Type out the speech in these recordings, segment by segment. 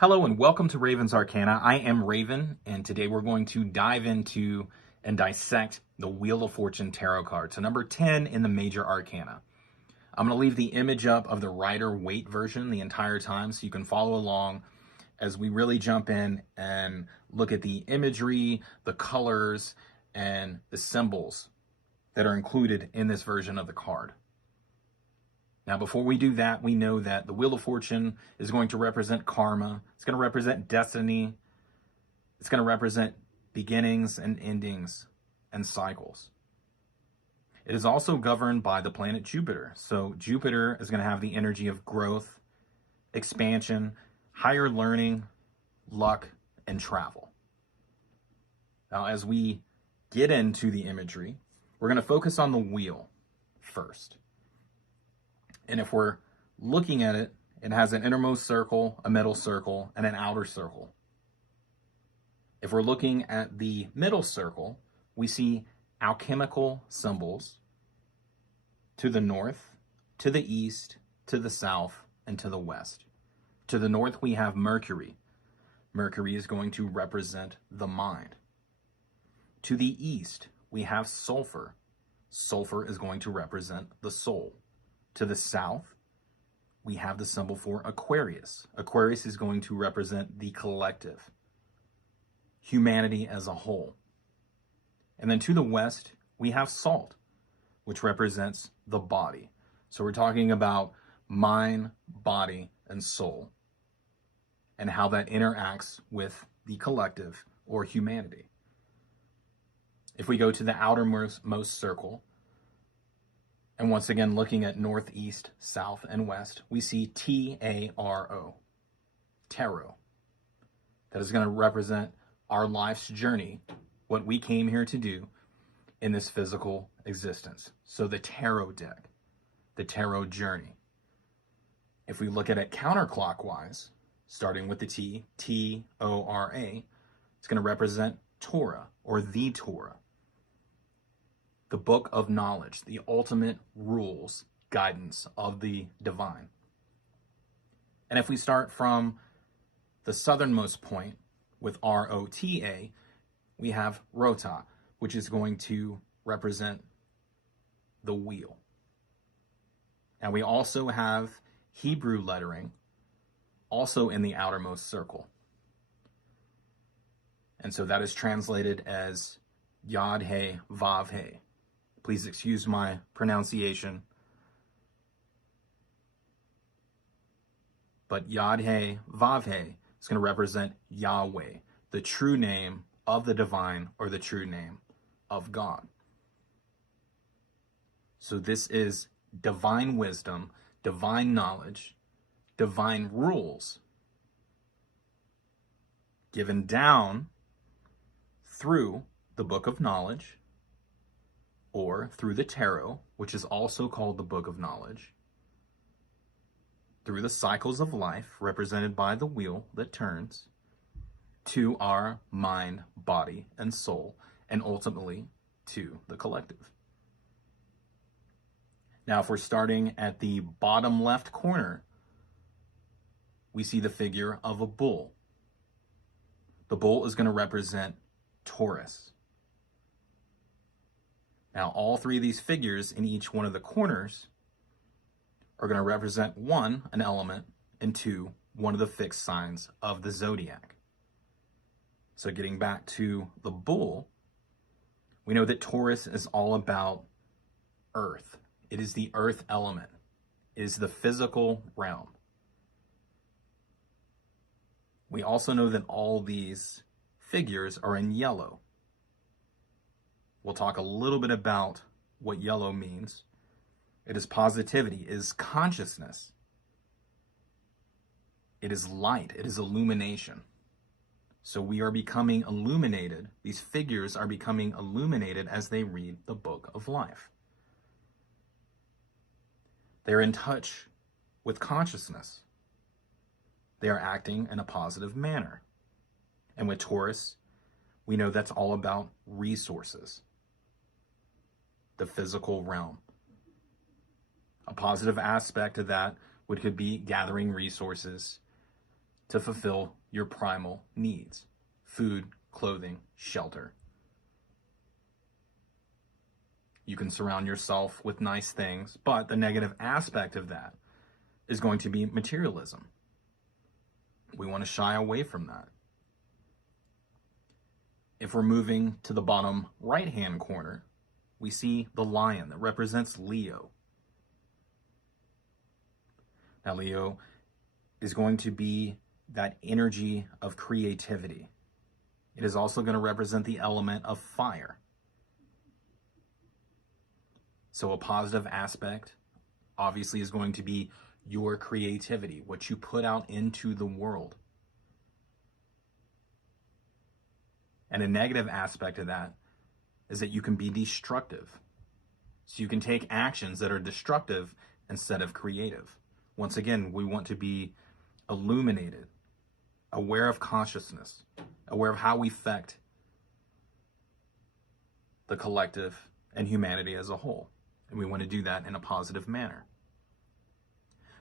Hello and welcome to Raven's Arcana. I am Raven, and today we're going to dive into and dissect the Wheel of Fortune tarot card. So number 10 in the Major Arcana. I'm going to leave the image up of the Rider-Waite version the entire time so you can follow along as we really jump in and look at the imagery, the colors, and the symbols that are included in this version of the card. Now, before we do that, we know that the Wheel of Fortune is going to represent karma. It's going to represent destiny. It's going to represent beginnings and endings and cycles. It is also governed by the planet Jupiter. So Jupiter is going to have the energy of growth, expansion, higher learning, luck, and travel. Now, as we get into the imagery, we're going to focus on the wheel first. And if we're looking at it, it has an innermost circle, a middle circle, and an outer circle. If we're looking at the middle circle, we see alchemical symbols to the north, to the east, to the south, and to the west. To the north, we have Mercury. Mercury is going to represent the mind. To the east, we have sulfur. Sulfur is going to represent the soul. To the south, we have the symbol for Aquarius. Aquarius is going to represent the collective, humanity as a whole. And then to the west, we have salt, which represents the body. So we're talking about mind, body, and soul, and how that interacts with the collective or humanity. If we go to the outermost circle, and once again, looking at northeast, south, and west, we see T-A-R-O, tarot. That is going to represent our life's journey, what we came here to do in this physical existence. So the tarot deck, the tarot journey. If we look at it counterclockwise, starting with the T, T-O-R-A, it's going to represent Torah, or the Torah. The book of knowledge, the ultimate rules, guidance of the divine. And if we start from the southernmost point with R-O-T-A, we have Rota, which is going to represent the wheel. And we also have Hebrew lettering, also in the outermost circle. And so that is translated as Yod-He, Vav-He. Please excuse my pronunciation. But Yod-He, Vav-He is going to represent Yahweh, the true name of the divine, or the true name of God. So this is divine wisdom, divine knowledge, divine rules given down through the book of knowledge, or through the tarot, which is also called the book of knowledge, through the cycles of life represented by the wheel that turns, to our mind, body, and soul, and ultimately to the collective. Now, if we're starting at the bottom left corner, we see the figure of a bull. The bull is going to represent Taurus. Now, all three of these figures in each one of the corners are going to represent one, an element, and two, one of the fixed signs of the zodiac. So getting back to the bull, we know that Taurus is all about earth. It is the earth element. It is the physical realm. We also know that all these figures are in yellow. We'll talk a little bit about what yellow means. It is positivity, it is consciousness. It is light, it is illumination. So we are becoming illuminated. These figures are becoming illuminated as they read the book of life. They're in touch with consciousness. They are acting in a positive manner. And with Taurus, we know that's all about resources, the physical realm. A positive aspect of that could be gathering resources to fulfill your primal needs: food, clothing, shelter. You can surround yourself with nice things, but the negative aspect of that is going to be materialism. We want to shy away from that. If we're moving to the bottom right-hand corner, we see the lion that represents Leo. Now, Leo is going to be that energy of creativity. It is also going to represent the element of fire. So a positive aspect, obviously, is going to be your creativity, what you put out into the world. And a negative aspect of that is that you can be destructive. So you can take actions that are destructive instead of creative. Once again, we want to be illuminated, aware of consciousness, aware of how we affect the collective and humanity as a whole. And we want to do that in a positive manner.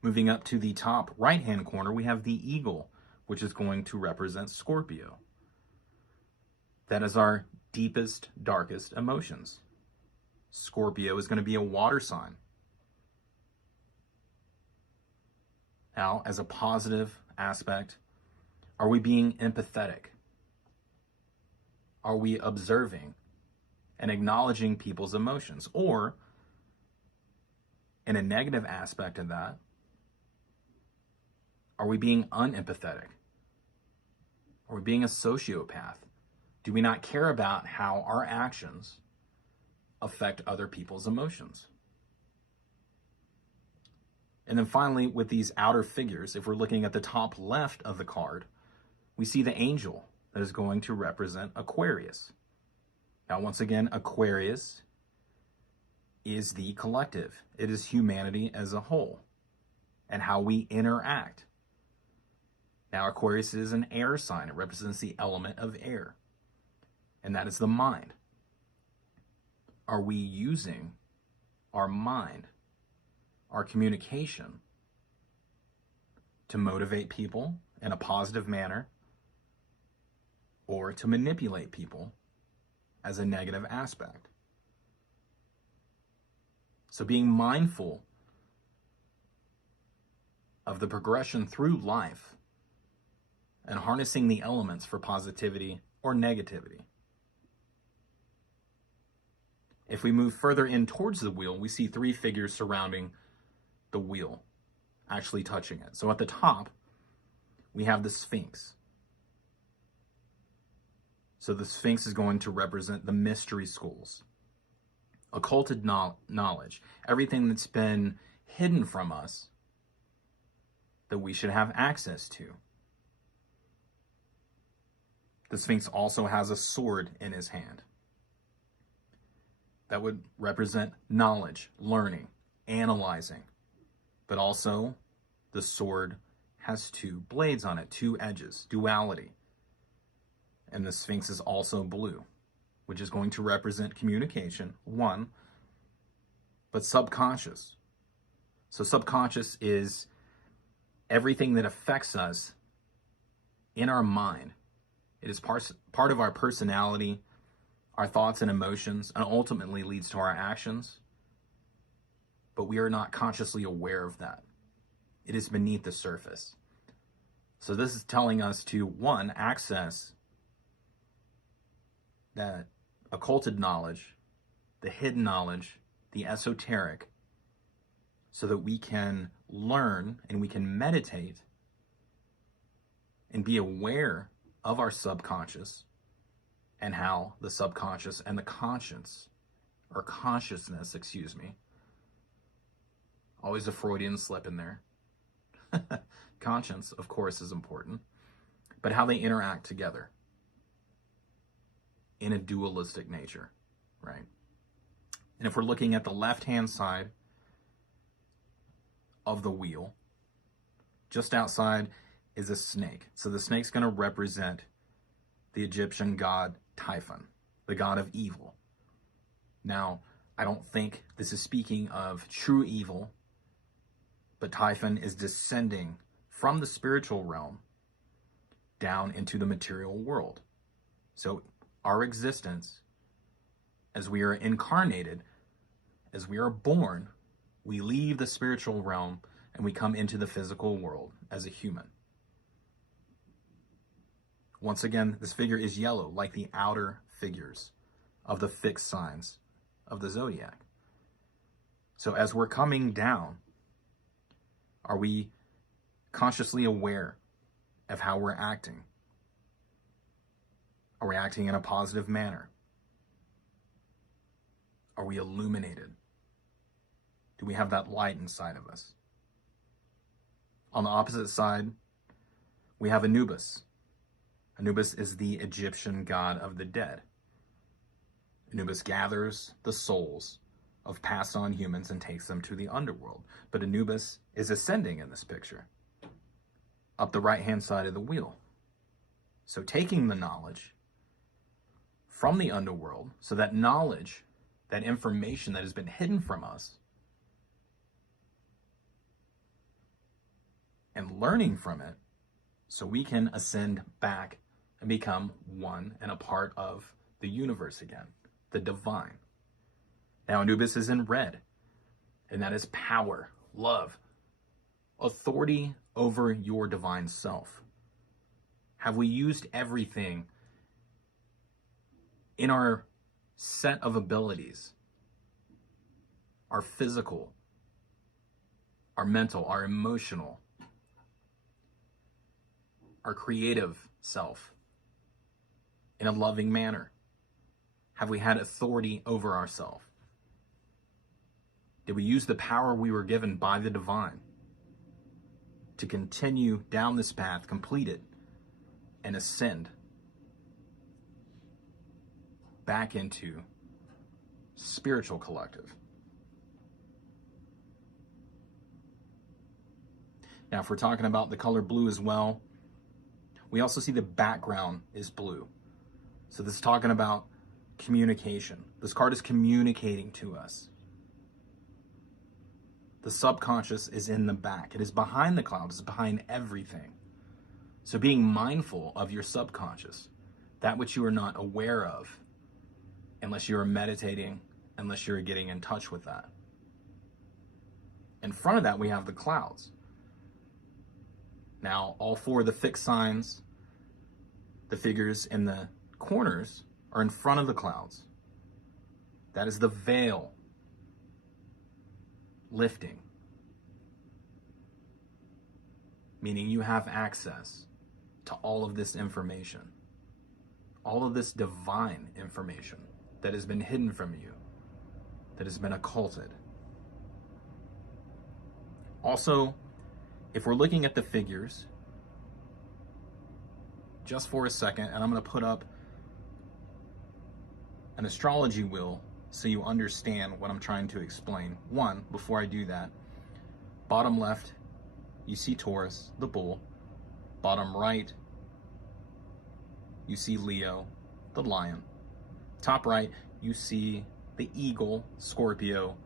Moving up to the top right-hand corner, we have the eagle, which is going to represent Scorpio. That is our deepest, darkest emotions. Scorpio is going to be a water sign. Now, as a positive aspect, are we being empathetic? Are we observing and acknowledging people's emotions? Or, in a negative aspect of that, are we being unempathetic? Are we being a sociopath? Do we not care about how our actions affect other people's emotions? And then finally, with these outer figures, if we're looking at the top left of the card, we see the angel that is going to represent Aquarius. Now, once again, Aquarius is the collective. It is humanity as a whole and how we interact. Now, Aquarius is an air sign. It represents the element of air, and that is the mind. Are we using our mind, our communication, to motivate people in a positive manner, or to manipulate people as a negative aspect? So being mindful of the progression through life and harnessing the elements for positivity or negativity. If we move further in towards the wheel, we see three figures surrounding the wheel, actually touching it. So at the top, we have the Sphinx. So the Sphinx is going to represent the mystery schools, occulted knowledge, everything that's been hidden from us that we should have access to. The Sphinx also has a sword in his hand. That would represent knowledge, learning, analyzing. But also, the sword has two blades on it, two edges, duality. And the Sphinx is also blue, which is going to represent communication, one, but subconscious. So subconscious is everything that affects us in our mind. It is part of our personality, our thoughts and emotions, and ultimately leads to our actions. But we are not consciously aware of that. It is beneath the surface. So this is telling us to, one, access that occulted knowledge, the hidden knowledge, the esoteric, so that we can learn and we can meditate and be aware of our subconscious and how the subconscious and the conscience, or consciousness, always a Freudian slip in there. Conscience, of course, is important, but how they interact together in a dualistic nature, right? And if we're looking at the left-hand side of the wheel, just outside is a snake. So the snake's going to represent the Egyptian god Typhon, the god of evil. Now, I don't think this is speaking of true evil, but Typhon is descending from the spiritual realm down into the material world. So our existence, as we are incarnated, as we are born, we leave the spiritual realm and we come into the physical world as a human. Once again, this figure is yellow, like the outer figures of the fixed signs of the zodiac. So as we're coming down, are we consciously aware of how we're acting? Are we acting in a positive manner? Are we illuminated? Do we have that light inside of us? On the opposite side, we have Anubis. Anubis is the Egyptian god of the dead. Anubis gathers the souls of passed on humans and takes them to the underworld. But Anubis is ascending in this picture, up the right-hand side of the wheel. So taking the knowledge from the underworld, so that knowledge, that information that has been hidden from us, and learning from it, so we can ascend back and become one and a part of the universe again, the divine. Now Anubis is in red, and that is power, love, authority over your divine self. Have we used everything in our set of abilities, our physical, our mental, our emotional, our creative self in a loving manner? Have we had authority over ourselves? Did we use the power we were given by the divine to continue down this path, complete it, and ascend back into spiritual collective? Now, if we're talking about the color blue as well, we also see the background is blue. So this is talking about communication. This card is communicating to us. The subconscious is in the back. It is behind the clouds. It's behind everything. So being mindful of your subconscious, that which you are not aware of, unless you are meditating, unless you're getting in touch with that. In front of that, we have the clouds. Now, all four of the fixed signs, the figures in the corners, are in front of the clouds. That is the veil lifting, meaning you have access to all of this information, all of this divine information that has been hidden from you, that has been occulted. Also, if we're looking at the figures, just for a second, and I'm going to put up an astrology wheel so you understand what I'm trying to explain. One, before I do that, bottom left, you see Taurus, the bull. Bottom right, you see Leo, the lion. Top right, you see the eagle, Scorpio.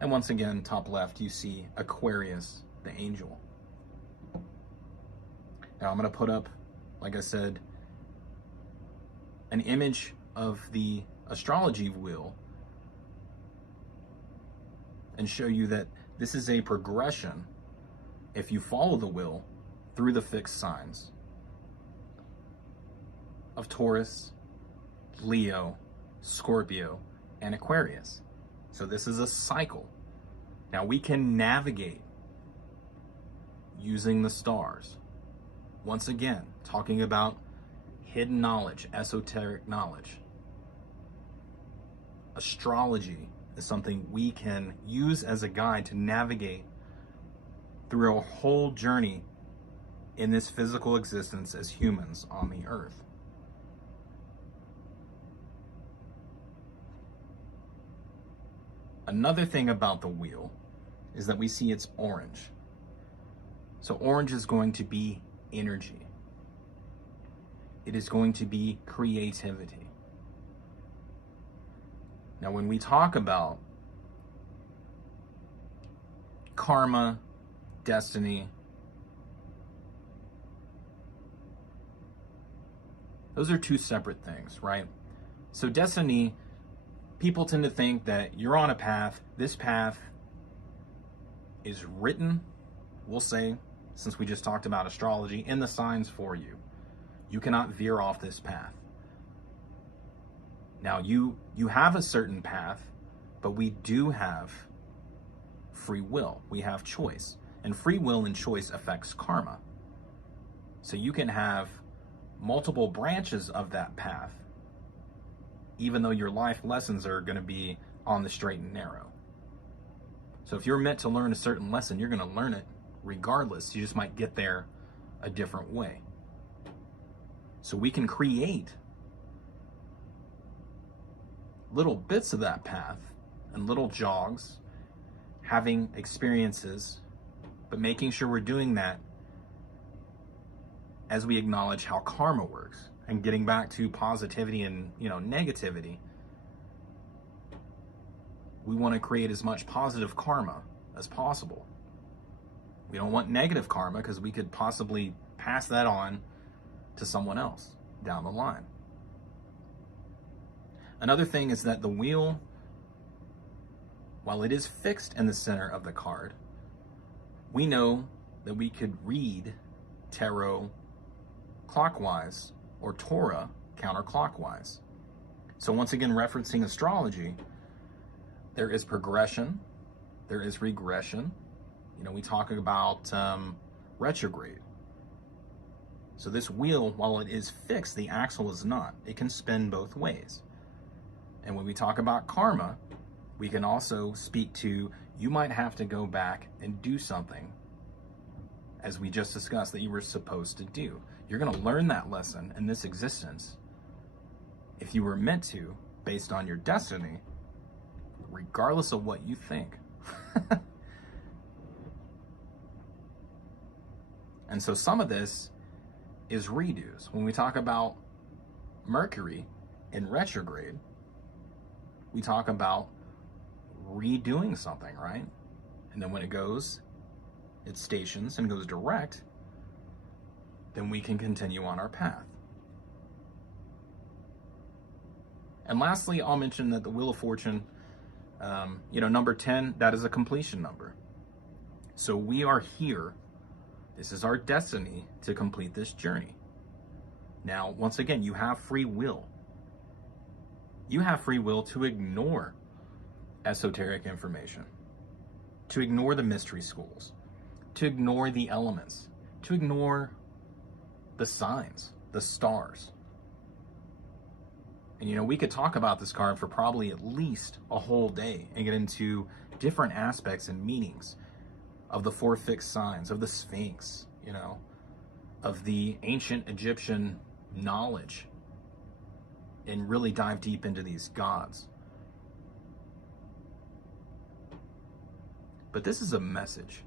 And once again, top left, you see Aquarius, the angel. Now I'm going to put up, like I said, an image of the astrology wheel and show you that this is a progression, if you follow the wheel, through the fixed signs of Taurus, Leo, Scorpio, and Aquarius. So this is a cycle. Now we can navigate using the stars. Once again, talking about hidden knowledge, esoteric knowledge. Astrology is something we can use as a guide to navigate through a whole journey in this physical existence as humans on the earth. Another thing about the wheel is that we see it's orange. So orange is going to be energy. It is going to be creativity. Now, when we talk about karma, destiny, Those are two separate things, right? So destiny, people tend to think that you're on a path. This path is written, we'll say, since we just talked about astrology, in the signs for you. You cannot veer off this path. Now, you have a certain path, but we do have free will. We have choice. And free will and choice affects karma. So you can have multiple branches of that path, even though your life lessons are going to be on the straight and narrow. So if you're meant to learn a certain lesson, you're going to learn it regardless. You just might get there a different way. So we can create little bits of that path and little jogs, having experiences, but making sure we're doing that as we acknowledge how karma works. And getting back to positivity and, negativity, we want to create as much positive karma as possible. We don't want negative karma because we could possibly pass that on to someone else down the line. Another thing is that the wheel, while it is fixed in the center of the card, we know that we could read tarot clockwise or Torah counterclockwise. So once again, referencing astrology, there is progression, there is regression. We talk about retrograde. So this wheel, while it is fixed, the axle is not. It can spin both ways. And when we talk about karma, we can also speak to, you might have to go back and do something, as we just discussed, that you were supposed to do. You're going to learn that lesson in this existence if you were meant to, based on your destiny, regardless of what you think. And so some of this is redos. When we talk about Mercury in retrograde, we talk about redoing something, right? And then when it stations and goes direct, then we can continue on our path. And lastly, I'll mention that the Wheel of Fortune, number 10, that is a completion number. So we are here. This is our destiny to complete this journey. Now, once again, you have free will. You have free will to ignore esoteric information, to ignore the mystery schools, to ignore the elements, to ignore the signs, the stars. And we could talk about this card for probably at least a whole day and get into different aspects and meanings of the 4 fixed signs, of the Sphinx, of the ancient Egyptian knowledge, and really dive deep into these gods. But this is a message,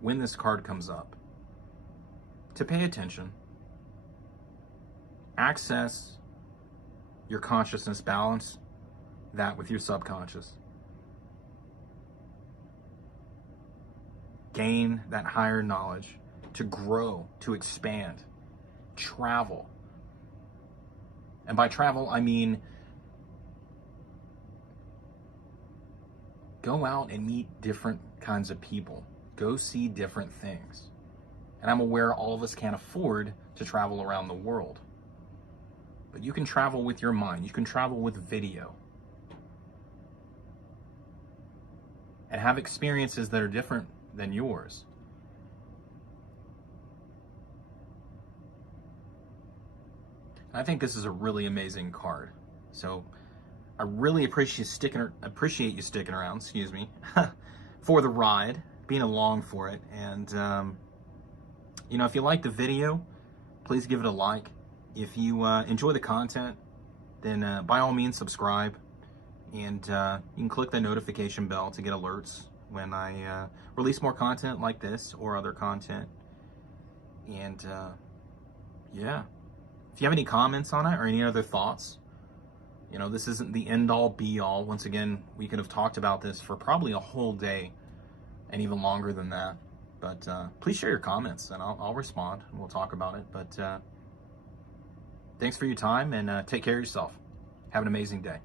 when this card comes up, to pay attention, access your consciousness, balance that with your subconscious. Gain that higher knowledge, to grow, to expand, travel. And by travel, I mean go out and meet different kinds of people. Go see different things. And I'm aware all of us can't afford to travel around the world. But you can travel with your mind. You can travel with video. And have experiences that are different than yours. I think this is a really amazing card. So I really appreciate you sticking around, for the ride, being along for it. And if you like the video, please give it a like. If you enjoy the content, then by all means subscribe, and you can click the notification bell to get alerts when I release more content like this or other content. And yeah, if you have any comments on it or any other thoughts, this isn't the end all be all. Once again, we could have talked about this for probably a whole day and even longer than that. But please share your comments and I'll respond and we'll talk about it. But Thanks for your time, and take care of yourself. Have an amazing day.